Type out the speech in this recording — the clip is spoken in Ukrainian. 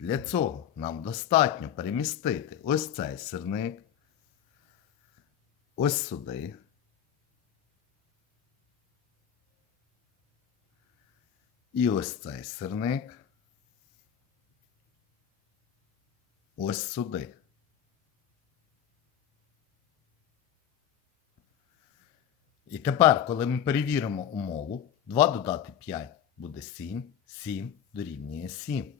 Для цього нам достатньо перемістити ось цей сирник, ось сюди. І ось цей сирник. Ось сюди. І тепер, коли ми перевіримо умову, 2 додати 5 буде 7, 7 дорівнює 7.